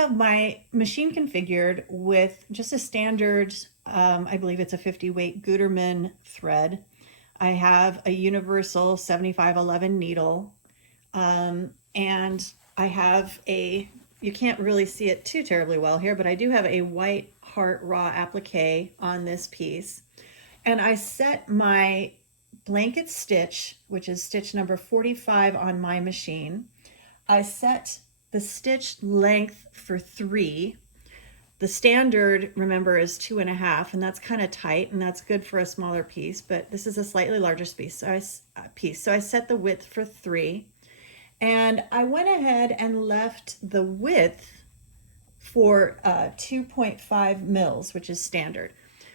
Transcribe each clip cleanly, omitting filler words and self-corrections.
have my machine configured with just a standard, I believe it's a 50 weight Gutermann thread. I have a universal 7511 needle, and I have you can't really see it too terribly well here, but I do have a white heart raw applique on this piece. And I set my blanket stitch, which is stitch number 45 on my machine. I set the stitch length for 3. The standard, remember, is 2.5, and that's kind of tight, and that's good for a smaller piece, but this is a slightly larger piece. So I set the width for 3, and I went ahead and left the width for 2.5 mils, which is standard.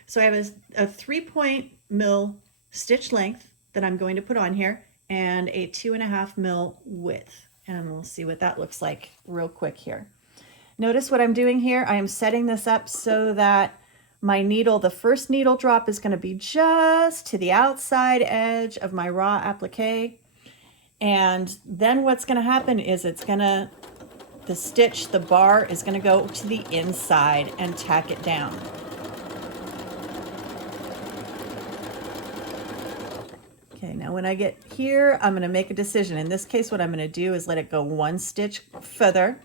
So I have a 3 mil stitch length that I'm going to put on here, and a 2.5 mil width. And we'll see what that looks like real quick here. Notice what I'm doing here. I am setting this up so that my needle, the first needle drop, is going to be just to the outside edge of my raw applique. And then what's going to happen is the stitch, the bar, is going to go to the inside and tack it down. Okay, now when I get here, I'm going to make a decision. In this case, what I'm going to do is let it go 1 stitch further.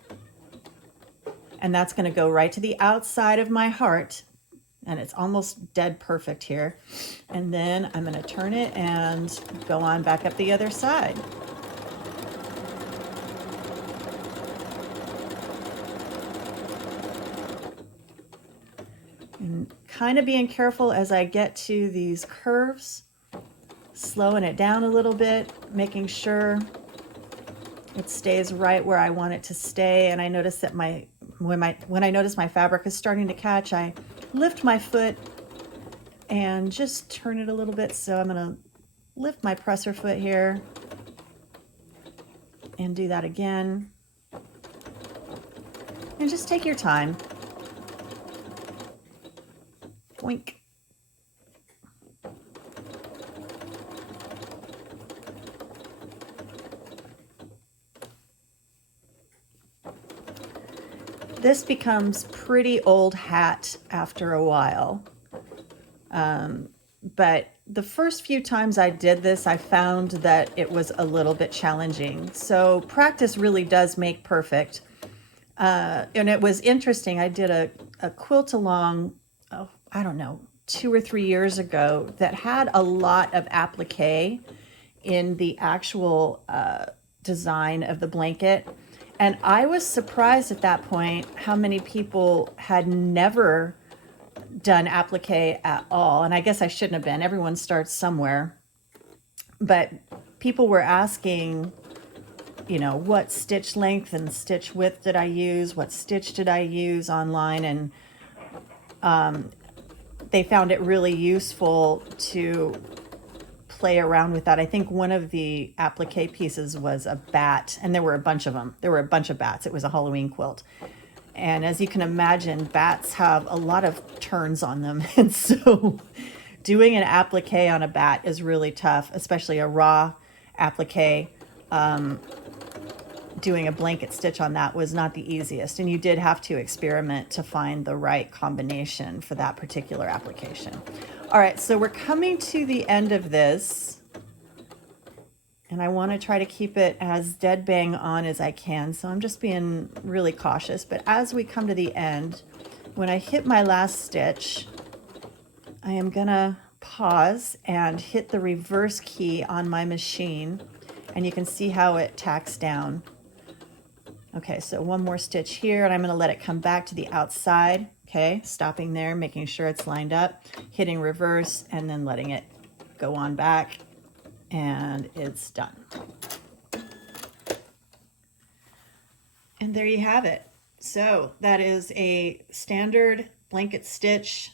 And that's going to go right to the outside of my heart. And it's almost dead perfect here. And then I'm going to turn it and go on back up the other side. And kind of being careful as I get to these curves, slowing it down a little bit, making sure it stays right where I want it to stay. And I notice that when I notice my fabric is starting to catch, I lift my foot and just turn it a little bit. So I'm going to lift my presser foot here and do that again. And just take your time. Boink. This becomes pretty old hat after a while. But the first few times I did this, I found that it was a little bit challenging. So practice really does make perfect. And it was interesting. I did a quilt along, I don't know, 2 or 3 years ago that had a lot of applique in the actual design of the blanket. And I was surprised at that point how many people had never done applique at all. And I guess I shouldn't have been. Everyone starts somewhere. But people were asking, you know, what stitch length and stitch width did I use? What stitch did I use online? And they found it really useful to play around with that. I think one of the applique pieces was a bat, and there were a bunch of them. There were a bunch of bats. It was a Halloween quilt. And as you can imagine, bats have a lot of turns on them. And so doing an applique on a bat is really tough, especially a raw applique. Doing a blanket stitch on that was not the easiest. And you did have to experiment to find the right combination for that particular application. All right, so we're coming to the end of this. And I want to try to keep it as dead bang on as I can. So I'm just being really cautious. But as we come to the end, when I hit my last stitch, I am going to pause and hit the reverse key on my machine. And you can see how it tacks down. Okay, so one more stitch here, and I'm going to let it come back to the outside. Okay, stopping there, making sure it's lined up, hitting reverse, and then letting it go on back. And it's done. And there you have it. So that is a standard blanket stitch.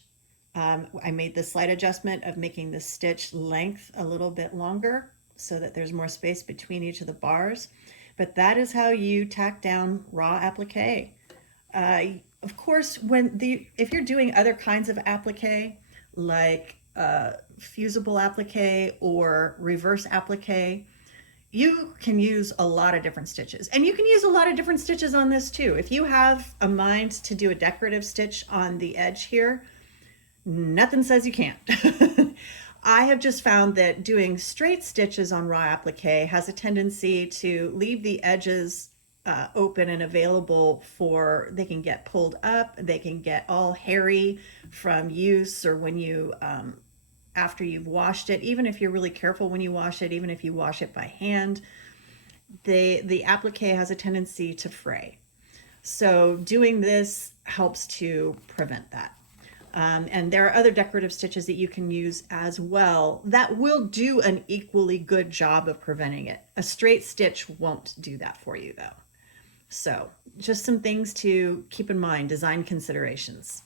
I made the slight adjustment of making the stitch length a little bit longer so that there's more space between each of the bars. But that is how you tack down raw applique. Of course, if you're doing other kinds of applique, like fusible applique or reverse applique, You can use a lot of different stitches, and you can use a lot of different stitches on this too. If you have a mind to do a decorative stitch on the edge here, nothing says you can't. I have just found that doing straight stitches on raw applique has a tendency to leave the edges open and available for, they can get pulled up, they can get all hairy from use, or when you after you've washed it, even if you're really careful when you wash it, even if you wash it by hand, the applique has a tendency to fray. So doing this helps to prevent that. And there are other decorative stitches that you can use as well that will do an equally good job of preventing it. A straight stitch won't do that for you though. So just some things to keep in mind, design considerations.